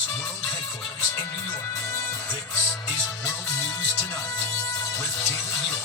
News World Headquarters in New York. This is World News Tonight with David Muir.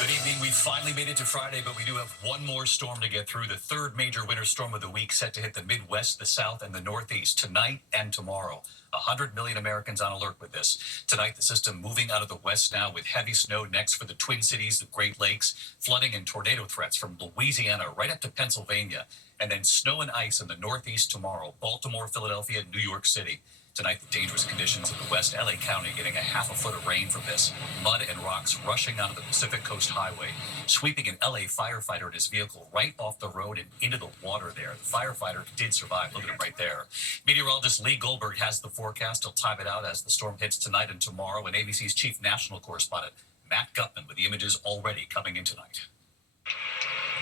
Good evening. We finally made it to Friday, but we do have one more storm to get through. The third major winter storm of the week set to hit the Midwest, the South, and the Northeast tonight and tomorrow. 100 million Americans on alert with this. Tonight, the system moving out of the west now with heavy snow next for the Twin Cities, the Great Lakes, flooding and tornado threats from Louisiana right up to Pennsylvania, and then snow and ice in the Northeast tomorrow, Baltimore, Philadelphia, New York City. Tonight, the dangerous conditions in the west, LA County getting a half a foot of rain from this. Mud and rocks rushing onto the Pacific Coast Highway, sweeping an LA firefighter in his vehicle right off the road and into the water there. The firefighter did survive. Look at him right there. Meteorologist Lee Goldberg has the forecast. He'll time it out as the storm hits tonight and tomorrow. And ABC's chief national correspondent, Matt Gutman, with the images already coming in tonight.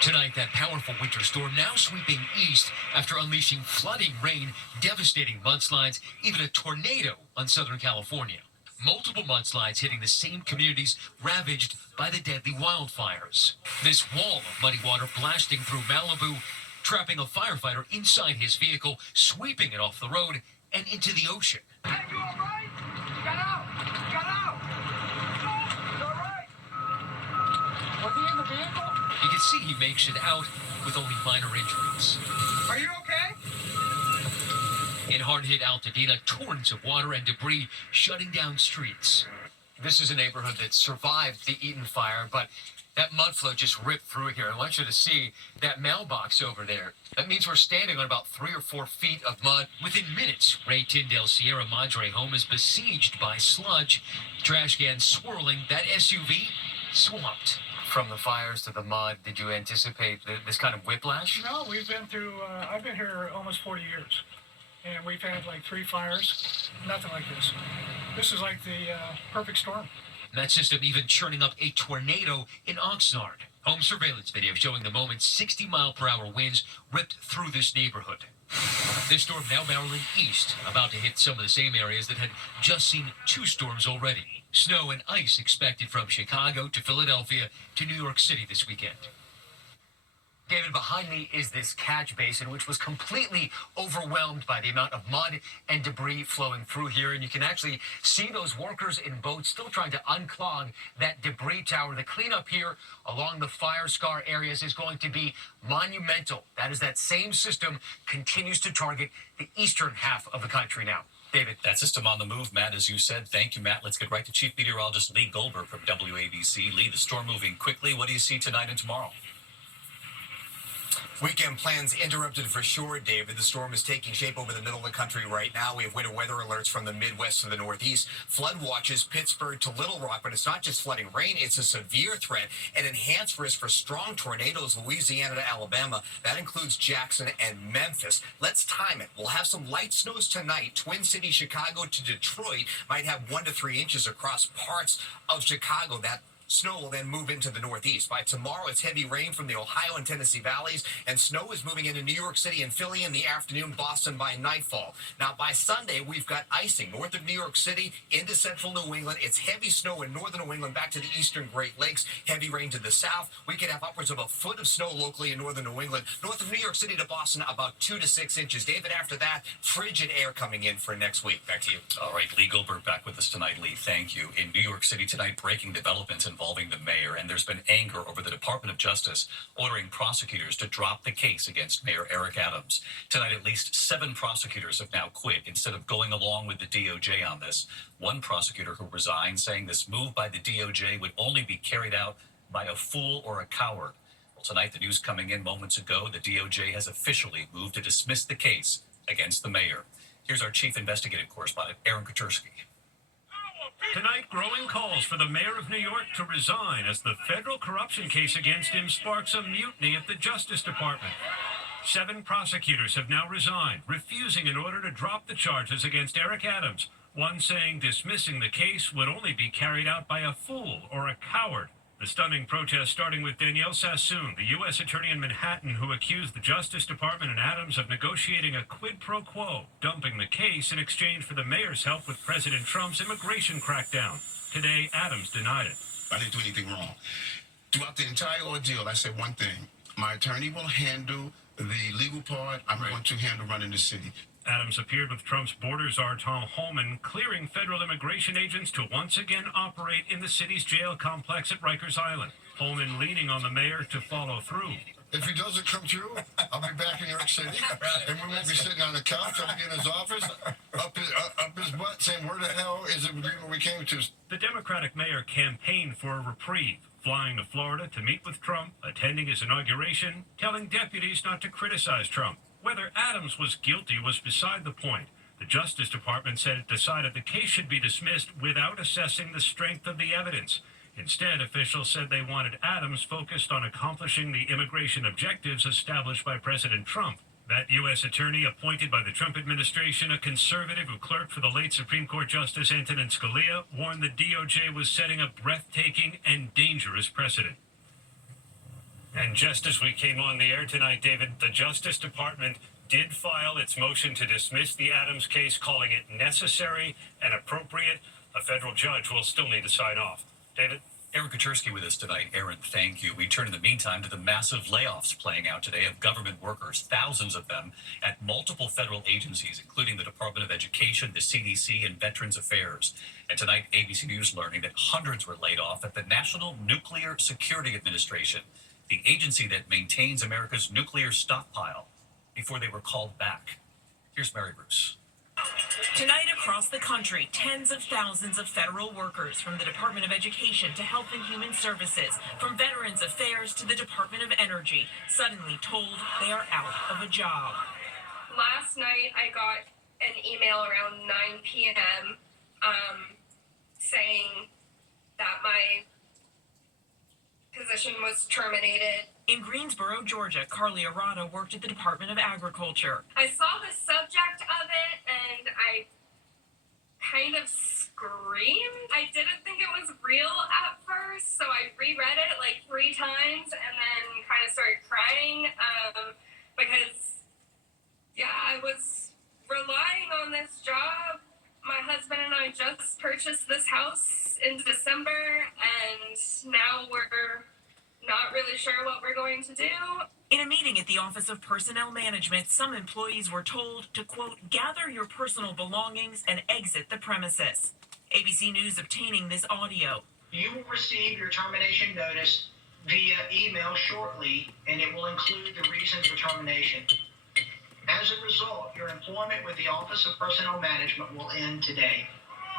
Tonight, that powerful winter storm now sweeping east after unleashing flooding rain, devastating mudslides, even a tornado on Southern California. Multiple mudslides hitting the same communities ravaged by the deadly wildfires. This wall of muddy water blasting through Malibu, trapping a firefighter inside his vehicle, sweeping it off the road and into the ocean. Hey, you all right? Get out! Get out! You all right? Was he in the vehicle? You can see he makes it out with only minor injuries. Are you okay? In hard-hit Altadena, torrents of water and debris shutting down streets. This is a neighborhood that survived the Eaton fire, but that mud flow just ripped through here. I want you to see that mailbox over there. That means we're standing on about 3 or 4 feet of mud. Within minutes, Ray Tyndale Sierra Madre home is besieged by sludge. Trash cans swirling, that SUV swamped. From the fires to the mud, did you anticipate this kind of whiplash? No, we've been through, I've been here almost 40 years, and we've had like 3 fires, nothing like this. This is like the perfect storm. That system even churning up a tornado in Oxnard. Home surveillance video showing the moment 60-mile-per-hour winds ripped through this neighborhood. This storm now barreling east, about to hit some of the same areas that had just seen 2 storms already. Snow and ice expected from Chicago to Philadelphia to New York City this weekend. David, behind me is this catch basin, which was completely overwhelmed by the amount of mud and debris flowing through here. And you can actually see those workers in boats still trying to unclog that debris tower. The cleanup here along the fire scar areas is going to be monumental. That is, that same system continues to target the eastern half of the country now. David. That system on the move, Matt, as you said. Thank you, Matt. Let's get right to Chief Meteorologist Lee Goldberg from WABC. Lee, the storm moving quickly. What do you see tonight and tomorrow? Weekend plans interrupted for sure, David. The storm is taking shape over the middle of the country right now. We have winter weather alerts from the Midwest to the Northeast. Flood watches Pittsburgh to Little Rock, but it's not just flooding rain. It's a severe threat and enhanced risk for strong tornadoes, Louisiana to Alabama. That includes Jackson and Memphis. Let's time it. We'll have some light snows tonight. Twin Cities, Chicago to Detroit might have 1 to 3 inches across parts of Chicago. That snow will then move into the Northeast. By tomorrow, it's heavy rain from the Ohio and Tennessee valleys, and snow is moving into New York City and Philly in the afternoon, Boston by nightfall. Now, by Sunday, we've got icing north of New York City into central New England. It's heavy snow in northern New England back to the eastern Great Lakes, heavy rain to the south. We could have upwards of a foot of snow locally in northern New England. North of New York City to Boston, about 2 to 6 inches. David, after that, frigid air coming in for next week. Back to you. All right, Lee Goldberg back with us tonight. Lee, thank you. In New York City tonight, breaking developments involving the mayor. And there's been anger over the Department of Justice ordering prosecutors to drop the case against Mayor Eric Adams. Tonight, at least 7 prosecutors have now quit instead of going along with the DOJ on this. One prosecutor who resigned, saying this move by the DOJ would only be carried out by a fool or a coward. Well, tonight, the news coming in moments ago, the DOJ has officially moved to dismiss the case against the mayor. Here's our chief investigative correspondent, Aaron Katursky. Tonight, growing calls for the mayor of New York to resign as the federal corruption case against him sparks a mutiny at the Justice Department. 7 prosecutors have now resigned, refusing an order to drop the charges against Eric Adams, one saying dismissing the case would only be carried out by a fool or a coward. The stunning protest starting with Danielle Sassoon, the U.S. attorney in Manhattan who accused the Justice Department and Adams of negotiating a quid pro quo, dumping the case in exchange for the mayor's help with President Trump's immigration crackdown. Today, Adams denied it. I didn't do anything wrong. Throughout the entire ordeal, I said one thing. My attorney will handle the legal part. I'm going to handle running the city. Adams appeared with Trump's border czar Tom Homan, clearing federal immigration agents to once again operate in the city's jail complex at Rikers Island. Homan leaning on the mayor to follow through. If he doesn't come through, I'll be back in New York City, and we won't be sitting on the couch. I'll be in his office, up his butt, saying, where the hell is the agreement we came to? The Democratic mayor campaigned for a reprieve, flying to Florida to meet with Trump, attending his inauguration, telling deputies not to criticize Trump. Whether Adams was guilty was beside the point. The Justice Department said it decided the case should be dismissed without assessing the strength of the evidence. Instead, officials said they wanted Adams focused on accomplishing the immigration objectives established by President Trump. That U.S. attorney appointed by the Trump administration, a conservative who clerked for the late Supreme Court Justice Antonin Scalia, warned the DOJ was setting a breathtaking and dangerous precedent. And just as we came on the air tonight, David, the Justice Department did file its motion to dismiss the Adams case, calling it necessary and appropriate. A federal judge will still need to sign off. David? Aaron Kaczynski with us tonight. Aaron, thank you. We turn in the meantime to the massive layoffs playing out today of government workers, thousands of them at multiple federal agencies, including the Department of Education, the CDC, and Veterans Affairs. And tonight, ABC News learning that hundreds were laid off at the National Nuclear Security Administration, the agency that maintains America's nuclear stockpile, before they were called back. Here's Mary Bruce. Tonight across the country, tens of thousands of federal workers, from the Department of Education to Health and Human Services, from Veterans Affairs to the Department of Energy, suddenly told they are out of a job. Last night I got an email around 9 p.m. Saying that my position was terminated. In Greensboro, Georgia, Carly Arata worked at the Department of Agriculture. I saw the subject of it and I kind of screamed. I didn't think it was real at first, so I reread it like 3 times and then kind of started crying because, I was relying on this job. My husband and I just purchased this house in December, and now we're not really sure what we're going to do. In a meeting at the Office of Personnel Management, some employees were told to, quote, gather your personal belongings and exit the premises. ABC News obtaining this audio. You will receive your termination notice via email shortly, and it will include the reasons for termination. As a result, your employment with the Office of Personnel Management will end today.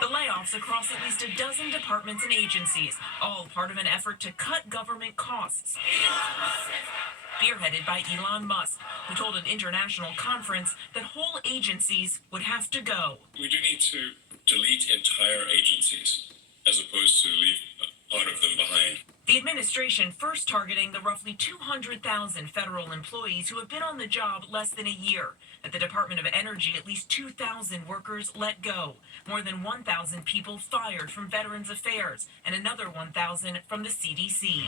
The layoffs across at least a dozen departments and agencies, all part of an effort to cut government costs. Spearheaded by Elon Musk, who told an international conference that whole agencies would have to go. We do need to delete entire agencies as opposed to leave part of them behind. The administration first targeting the roughly 200,000 federal employees who have been on the job less than a year. At the Department of Energy, at least 2,000 workers let go, more than 1,000 people fired from Veterans Affairs, and another 1,000 from the CDC.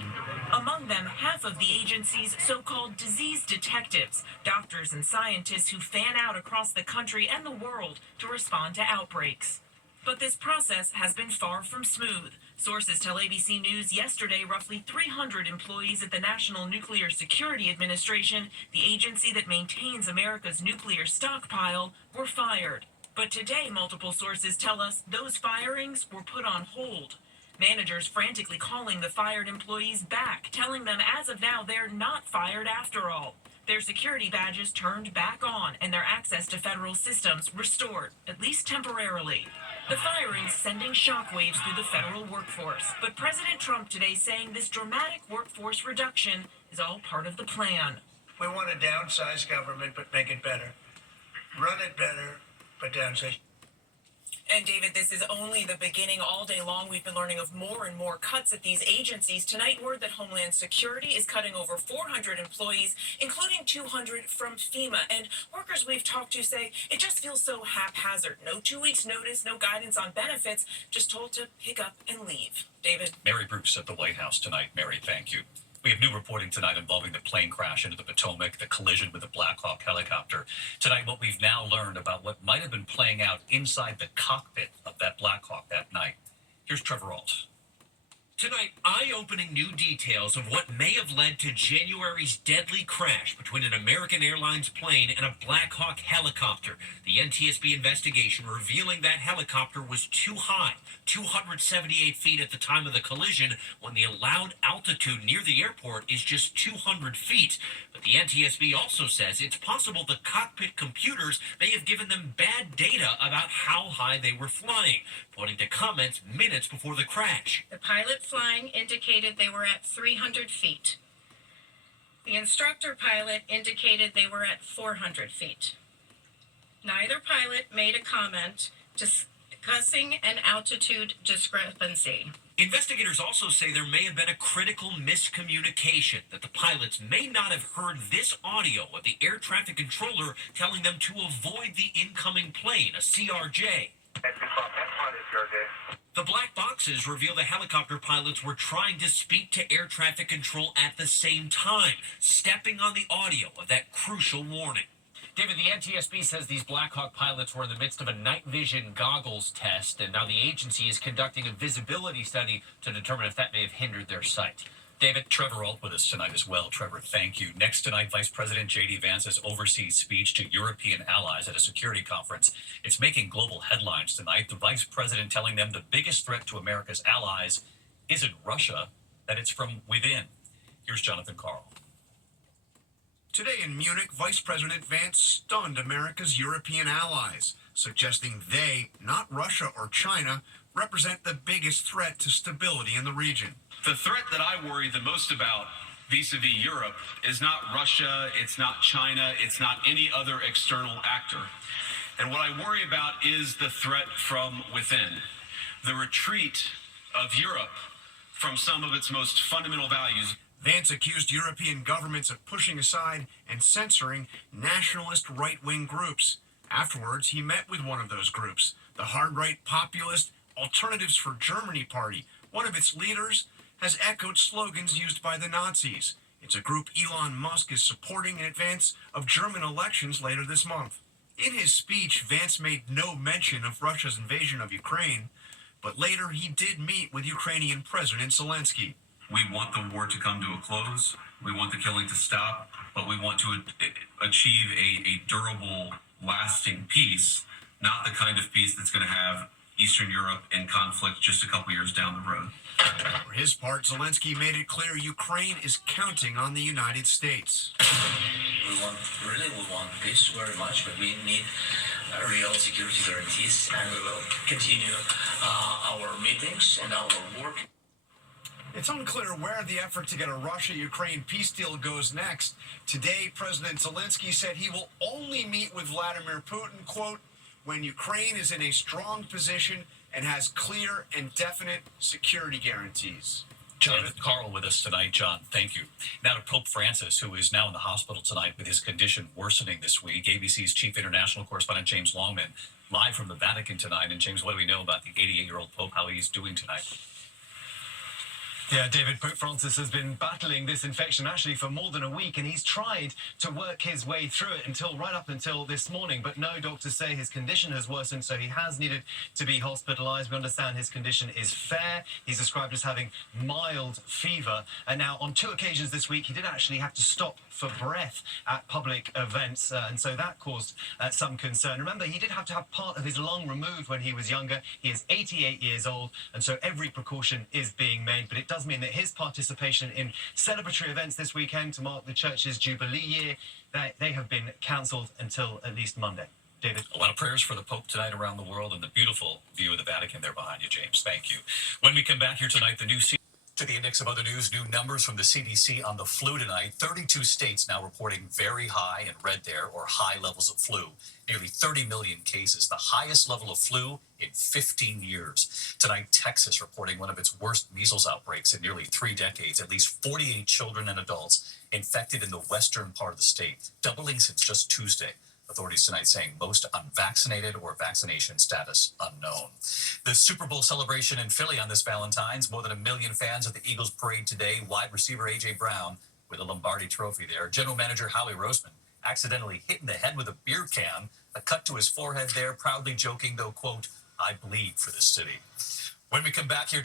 Among them, half of the agency's so-called disease detectives, doctors and scientists who fan out across the country and the world to respond to outbreaks. But this process has been far from smooth. Sources tell ABC News yesterday roughly 300 employees at the National Nuclear Security Administration, the agency that maintains America's nuclear stockpile, were fired. But today, multiple sources tell us those firings were put on hold. Managers frantically calling the fired employees back, telling them as of now they're not fired after all. Their security badges turned back on and their access to federal systems restored, at least temporarily. The firings sending shockwaves through the federal workforce. But President Trump today saying this dramatic workforce reduction is all part of the plan. We want to downsize government, but make it better. Run it better, but downsize. And David, this is only the beginning. All day long, we've been learning of more and more cuts at these agencies. Tonight, word that Homeland Security is cutting over 400 employees, including 200 from FEMA. And workers we've talked to say it just feels so haphazard. No 2 weeks notice, no guidance on benefits, just told to pick up and leave. David? Mary Bruce at the White House tonight. Mary, thank you. We have new reporting tonight involving the plane crash into the Potomac, the collision with the Black Hawk helicopter. Tonight, what we've now learned about what might have been playing out inside the cockpit of that Black Hawk that night. Here's Trevor Ault. Tonight, eye-opening new details of what may have led to January's deadly crash between an American Airlines plane and a Black Hawk helicopter. The NTSB investigation revealing that helicopter was too high, 278 feet at the time of the collision, when the allowed altitude near the airport is just 200 feet. But the NTSB also says it's possible the cockpit computers may have given them bad data about how high they were flying, pointing to comments minutes before the crash. The pilot flying indicated they were at 300 feet. The instructor pilot indicated they were at 400 feet. Neither pilot made a comment discussing an altitude discrepancy. Investigators also say there may have been a critical miscommunication, that the pilots may not have heard this audio of the air traffic controller telling them to avoid the incoming plane, a CRJ. The black boxes reveal the helicopter pilots were trying to speak to air traffic control at the same time, stepping on the audio of that crucial warning. David, the NTSB says these Black Hawk pilots were in the midst of a night vision goggles test, and now the agency is conducting a visibility study to determine if that may have hindered their sight. David? Trevor Ault with us tonight as well. Trevor, thank you. Next tonight, Vice President J.D. Vance's overseas speech to European allies at a security conference. It's making global headlines tonight. The Vice President telling them the biggest threat to America's allies isn't Russia, that it's from within. Here's Jonathan Carl. Today in Munich, Vice President Vance stunned America's European allies, suggesting they, not Russia or China, represent the biggest threat to stability in the region. The threat that I worry the most about vis-a-vis Europe is not Russia, it's not China, it's not any other external actor. And what I worry about is the threat from within, the retreat of Europe from some of its most fundamental values. Vance accused European governments of pushing aside and censoring nationalist right-wing groups. Afterwards, he met with one of those groups, the hard-right populist Alternatives for Germany Party. One of its leaders has echoed slogans used by the Nazis. It's a group Elon Musk is supporting in advance of German elections later this month. In his speech, Vance made no mention of Russia's invasion of Ukraine, but later he did meet with Ukrainian President Zelensky. We want the war to come to a close. We want the killing to stop, but we want to achieve a durable, lasting peace, not the kind of peace that's going to have Eastern Europe in conflict just a couple years down the road. For his part, Zelensky made it clear Ukraine is counting on the United States. We want peace very much, but we need real security guarantees, and we will continue our meetings and our work. It's unclear where the effort to get a Russia-Ukraine peace deal goes next. Today, President Zelensky said he will only meet with Vladimir Putin, quote, when Ukraine is in a strong position and has clear and definite security guarantees. Jonathan Carl with us tonight. John, thank you. Now to Pope Francis, who is now in the hospital tonight with his condition worsening this week. ABC's chief international correspondent, James Longman, live from the Vatican tonight. And James, what do we know about the 88-year-old Pope, how he's doing tonight? Yeah, David, Pope Francis has been battling this infection actually for more than a week, and he's tried to work his way through it right up until this morning. But no, doctors say his condition has worsened, so he has needed to be hospitalized. We understand his condition is fair. He's described as having mild fever. And now, on 2 occasions this week, he did actually have to stop for breath at public events, and so that caused some concern. Remember, he did have to have part of his lung removed when he was younger. He is 88 years old, and so every precaution is being made, but it does mean that his participation in celebratory events this weekend to mark the church's Jubilee year, they have been cancelled until at least Monday. David? A lot of prayers for the Pope tonight around the world, and the beautiful view of the Vatican there behind you, James. Thank you. When we come back here tonight, the new to the index of other news, new numbers from the CDC on the flu tonight. 32 states now reporting very high in red there, or high levels of flu. Nearly 30 million cases, the highest level of flu in 15 years. Tonight, Texas reporting one of its worst measles outbreaks in nearly 3 decades. At least 48 children and adults infected in the western part of the state, doubling since just Tuesday. Authorities tonight saying most unvaccinated or vaccination status unknown. The Super Bowl celebration in Philly on this Valentine's. More than 1 million fans at the Eagles parade today. Wide receiver A.J. Brown with a Lombardi trophy there. General manager Howie Roseman accidentally hit in the head with a beer can. A cut to his forehead there, proudly joking, though, quote, I bleed for this city. When we come back here